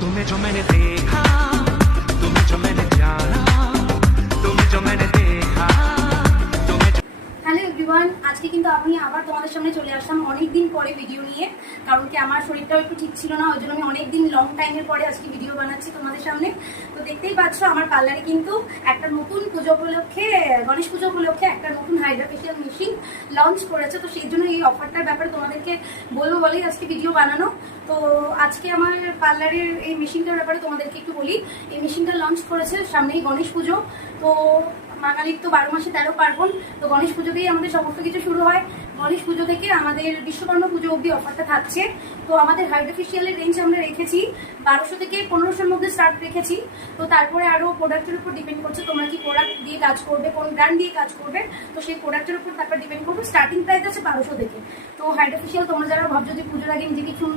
तुम्हें जो मैंने देखा, तुम्हें जो मैंने जाना, तुम्हें जो मैंने देखा, तुम्हें जो... হ্যালো এভরিওয়ান, আজকে কিন্তু আমি আবার তোমাদের সামনে চলে আসলাম অনেকদিন পরে ভিডিও নিয়ে। কারণ কি আমার শরীরটাও একটু ঠিক ছিল না, ওই জন্য আমি অনেকদিন লং টাইমের পরে আজকে ভিডিও বানাচ্ছি তোমাদের সামনে। তো দেখতেই পাচ্ছ আমার পার্লারে কিন্তু একটা নতুন পুজো উপলক্ষে, গণেশ পুজো উপলক্ষে একটা নতুন হাইড্রা ফেশিয়াল মেশিন লঞ্চ করেছে। তো সেই জন্য এই অফারটার ব্যাপারে তোমাদেরকে বলবো বলেই আজকে ভিডিও বানানো। তো আজকে আমার পার্লারের এই মেশিনটার ব্যাপারে তোমাদেরকে একটু বলি। এই মেশিনটা লঞ্চ করেছে, সামনেই গণেশ পুজো। তো বাঙালির তো 12 মাসে 13 পার্বণ। তো গণেশ পুজোতেই আমাদের সমস্ত কিছু শুরু হয়। গণেশ পুজো থেকে আমাদের বিশ্বকর্মা পুজো অবধি অফারটা থাকছে। তো আমাদের হাইড্রা ফেশিয়ালের রেঞ্জ আমরা রেখেছি 1200 থেকে 1500-র মধ্যে স্টার্ট রেখেছি। তো তারপরে আরও প্রোডাক্টের উপর ডিপেন্ড করছে তোমরা কি প্রোডাক্ট দিয়ে কাজ করবে, কোন ব্র্যান্ড দিয়ে কাজ করবে। তো সেই প্রোডাক্টের উপর তারপর ডিপেন্ড করবে। স্টার্টিং প্রাইস আছে 1200 থেকে। তো হাইড্রা ফেশিয়াল তোমরা যারা ভাবছো যে পুজোর আগে নিজেকে সুন্দর